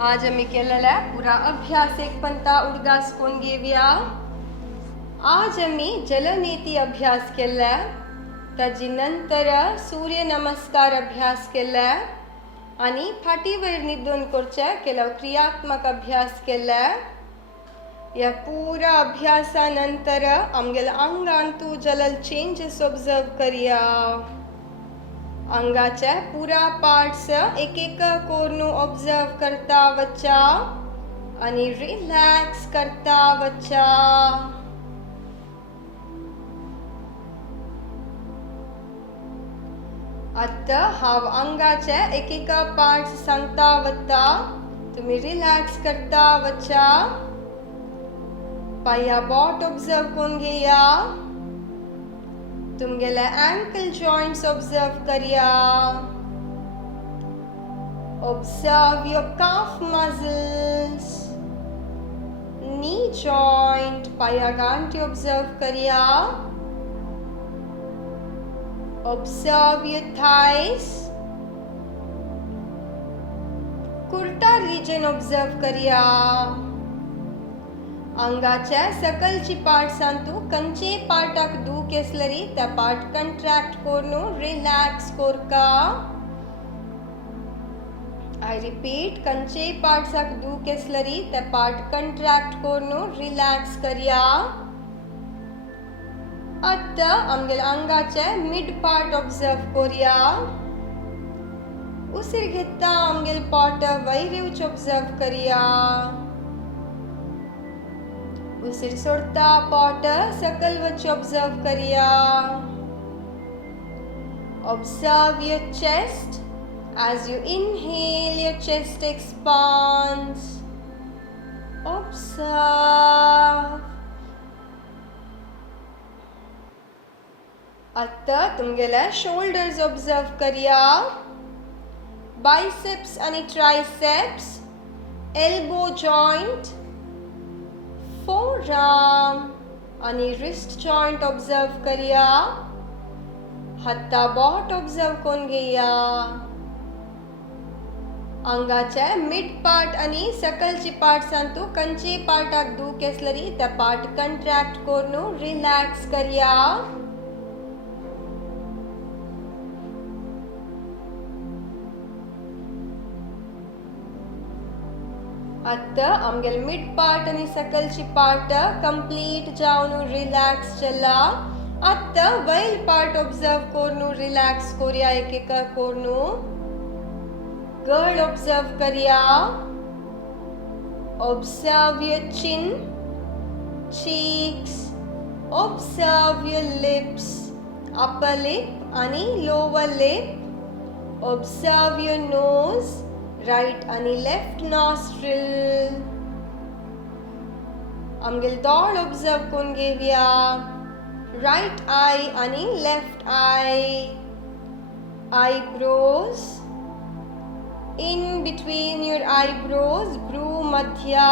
आज आम्ही केलेला पुरा अभ्यास एक पंता उडगास कोण घेऊया आज आम्ही जलनेती अभ्यास केला ताजी नंतर सूर्य नमस्कार अभ्यास केला आणि फाटीवर निदून करचे केला क्रियात्मक अभ्यास केला या पूरा अभ्यासानंतर आमगेल अंगांतू जलल चेंजेस ऑब्जर्व करूया अंगाचे पूरा पार्ट्स एक एक कोरनू ऑब्जर्व करता वच्चा आणि रिलॅक्स करता वच्चा आता हाव अंगाचे एक एक पार्ट्स सांगता वता तुम्ही रिलॅक्स करता वच्चा पाया बोट ऑब्जर्व करून घेया तुमगेले ankle joints observe करिया observe your calf muscles knee joint पाया गांठी observe करिया observe your thighs kurta region observe करिया अंगाच्या सकलची पार्ट सांतू कंचे पार्टाक दू केसलरी त्या part कंट्रॅक्ट कोरनू relax Korka I repeat कंचे पार्ट्साक दू केसलरी त्या पार्ट कंट्रॅक्ट कोरनू रिलॅक्स करिया आता आमगेल अंगाचे मिड पार्ट ऑब्जर्व करूया उसिर घेता आमगेल पॉट वैरिवच ऑब्जर्व करिया उसिर सोडता पॉट सकल वच ऑब्जर्व करिया observe your chest as you inhale your chest expands observe आता तुमगेला shoulders observe करिया biceps आणि triceps elbow joint forearm आणि wrist joint observe करिया हाता बोट observe कोण घेया अंगाचे मिड पार्ट आणि सकलची पार्ट सांतू कंचे पार्टाक दू केसलरी त्या पार्ट कंट्रॅक्ट कोरनू रिलॅक्स करिया आता आमगेल मिड पार्ट आणि सकलची पार्ट कंप्लीट जावन रिलॅक्स चला आता वैल पार्ट ऑब्जर्व कोरनू रिलॅक्स कोरिया एक एक कोरनू गर्ड ऑब्जर्व करिया observe your chin cheeks observe your lips upper lip आणि lower lip observe your nose right आणि left nostril. आमगेल दोळ ऑब्जर्व करून घेऊया. right eye आणि left eye. eyebrows. In between your eyebrows, brew madhya.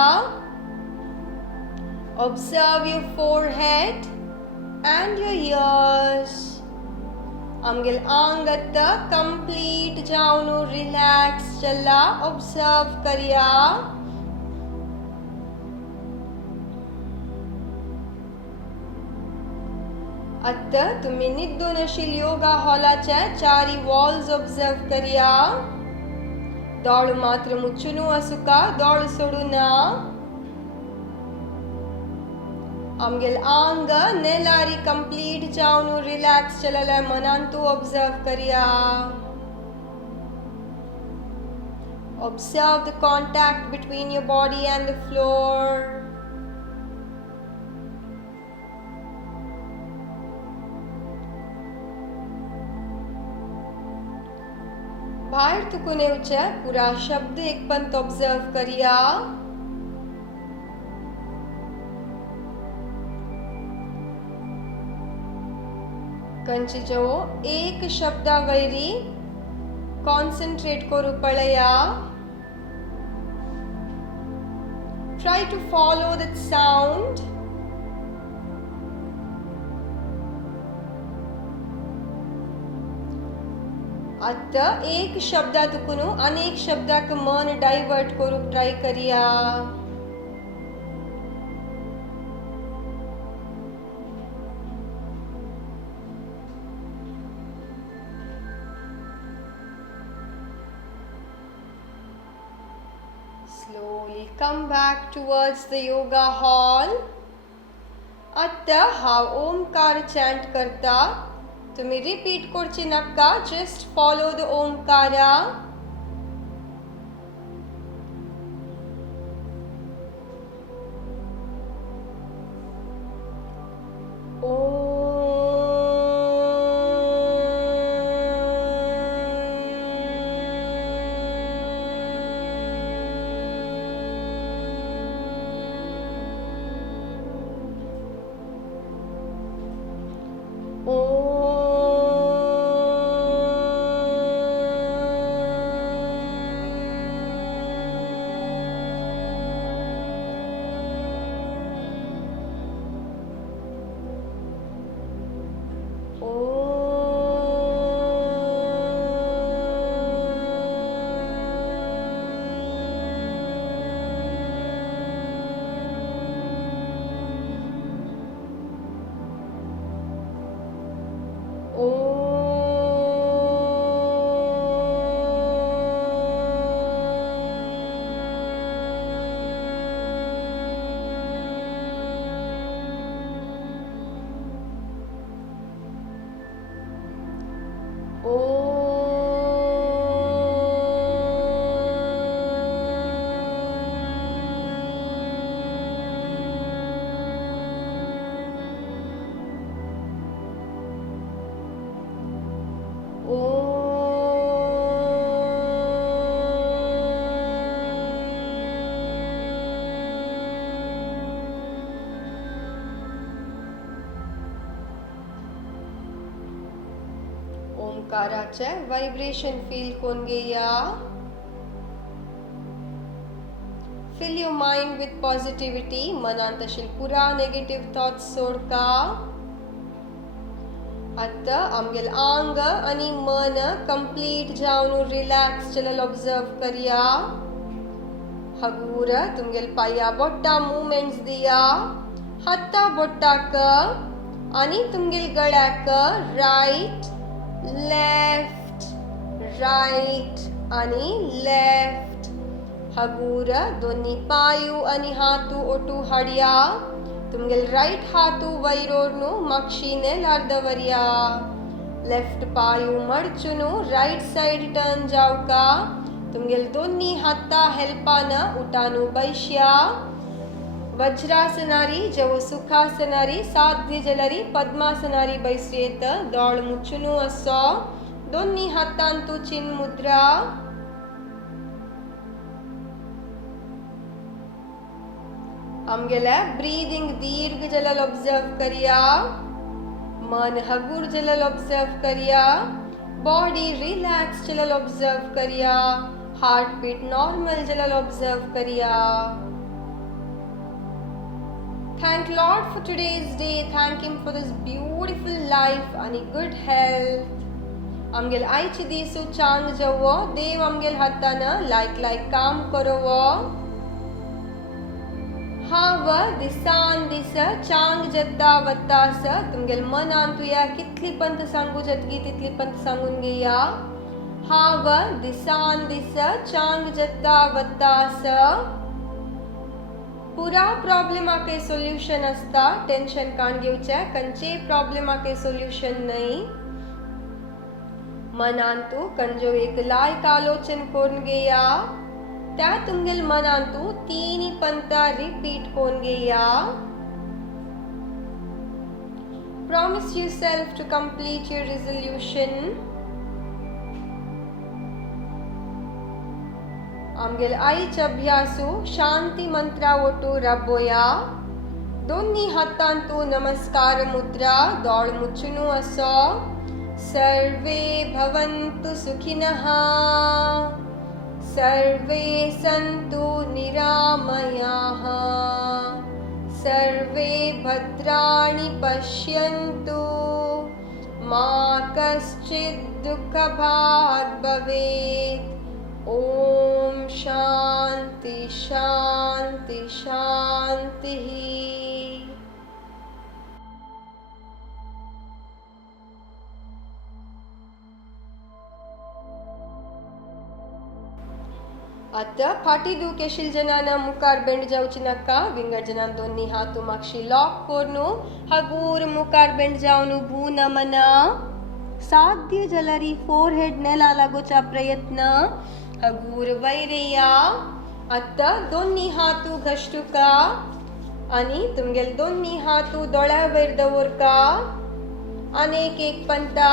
Observe your forehead and your ears. आमगेल आंगत complete जाऊन relax चला observe करिया. आता तुम्ही निद्दून अशील योगा हॉलाच्या चारी वॉल्स ऑब्जर्व करिया. दोळ मात्र मुच्चुनु असुका दोळ सोडू ना. आमगेल आंग नेलारी कंप्लीट जाऊन रिलॅक्स चलला मनांतू ऑब्जर्व करिया. Observe the contact between your body and the floor. बाहर तुकुने उच्चा पूरा शब्द एक पंत ऑब्जर्व करिया. कंची जो एक शब्दा वैरी कॉन्सेंट्रेट करू पळया. Try to follow that sound. आता एक शब्दातून अनेक शब्दाक मन डायवर्ट करूक ट्राय करिया. Slowly come back towards the yoga hall. आता हा ओमकार चॅन्ट करता. तुम्ही रिपीट करची नक्का. जस्ट फॉलो द ओमकारा. ओंकाराचे वाइब्रेशन फील करून घेया. Fill your mind with positivity. मनांत अशील पुरा नेगेटिव्ह थॉट्स सोडका. आता आमगेल आंग आणि मन कंप्लीट जाऊन रिलॅक्स चलल ऑब्जर्व करिया. हगूर तुमगेल पाया बोट्टा मूवमेंट्स दिया. हत्ता बोट्टाक आणि तुमगेल गळ्याक राइट लेफ्ट राइट आणि लेफ्ट. हगूर दोन्ही पायू आणि हातू ओटू हाडिया. तुमगेल राइट हातू वैरोर्नु मक्षीने लार्दवरिया. लेफ्ट पायू मडचुनु राइट साइड टर्न जावका. तुमगेल दोन्ही हाता हेल्पान उठानु बैश्या. वज्रासनारी जव सुखासनारी साध्य जलरी पद्मासनारी बैसयेत दोळ मुच्चुनु असो. दोन्ही हातांतू चिन मुद्रा. आमगेले ब्रीदिंग दीर्घ जलल ऑब्जर्व करिया, मन हगूर जलल ऑब्जर्व करिया, बॉडी रिलैक्स जलल ऑब्जर्व करिया, हार्ट बीट नॉर्मल जलल ऑब्जर्व करिया. Thank Lord for today's day. Thank Him for this beautiful life and good health. आमगेल आयची दिसू चांग जवो, देव आमगेल हातान लायक काम करवो. हाव दिसान दिस चांग जत्ता वत्तास तुमगेल मनान तुया कितली पंत सांगू जतगी तितली पंत सांगून घेया. हाव दिसान दिस चांग जत्ता वत्तास. पुरा प्रॉब्लेमाके सोल्यूशन असता, टेन्शन काण घेवचे, खंयचे प्रॉब्लेमाके सोल्यूशन नाही. मनान तू खंयचो एक लायक आलोचन करून घेया, त्या तुमगेल मनान तू तीन पंता रिपीट करून घेया. Promise yourself to complete your resolution. आमगेल आईच्या अभ्यासू शांती मंत्रा ओटू राबोया. दोन्ही हातान तू नमस्कार मुद्रा दोळ मुचुनु असो. सर्वे भवन्तु सुखिनः, सर्वे सन्तु निरामयाः, सर्वे भद्राणि पश्यन्तु, मा कश्चित् दुःखभाग् भवेत्. ओम शांति शांति शांति. आता फाटी दुखेशील जनाना मुखार बेंड जावची नाका. विंगड जनान दोन्ही हातू मागशी लॉक कोरनु हगूर मुखार बेंड जावनु भू नमना. साध्य जलरी फोरहेड नेला लागोचा प्रयत्न. हगूर वैरेया. आता दोन्ही हातू घष्टुका आणि तुमगेल दोन्ही हातू दोळ्या वयर दवरका. अनेक एक पंता.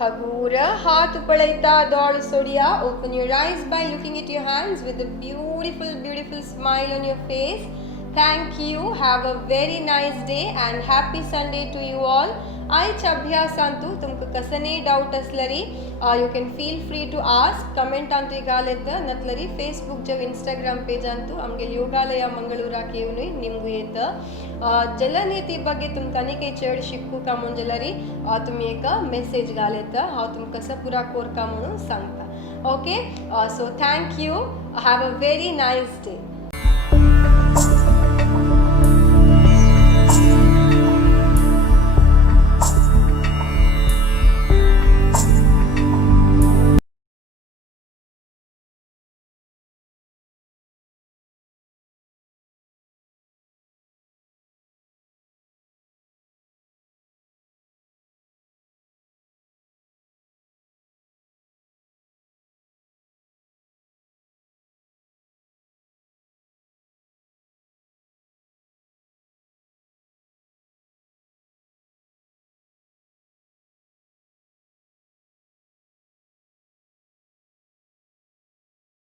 हगूर हात पळयता दोळ सोडिया. Open your eyes by looking at your hands with a beautiful smile on your face. Thank you. Have a very nice day and happy Sunday to you all. आयच्या अभ्यासांतू तुमकां कसले डाउट असलरी you can feel free to ask. कमेंटांतूय घालत नतलरी फेसबुकच्या Instagram पेजांतू आमगे योगालय मंगळूराक येवनूय निमगू येत. जलनेती ಬಗ್ಗೆ तुमकां आनी चड शिकूका म्हणजलरी तुमी एक मेसेज घालत. हांव तुमकां कसं पुरा कोरका म्हणून सांगता. Okay, so thank you. Have a very nice day.